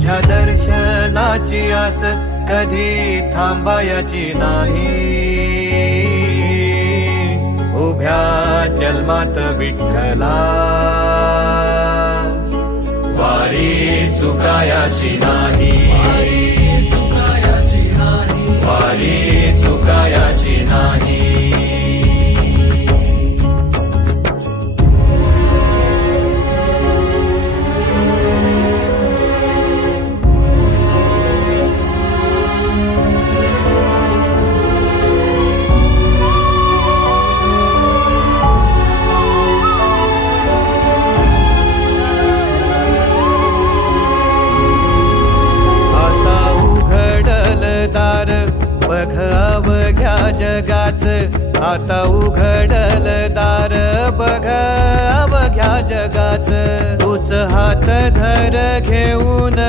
तुझ्या दर्शनाची आस कधी थांबायची नाही. उभ्या जन्मात विठ्ठला वारी चुकायाची नाही. वारी चुकायाची नाही. दार बघ अवघ्या जगाच. आता उघडल दार बघ अवघ्या जगाच. तूच हात धर घेऊन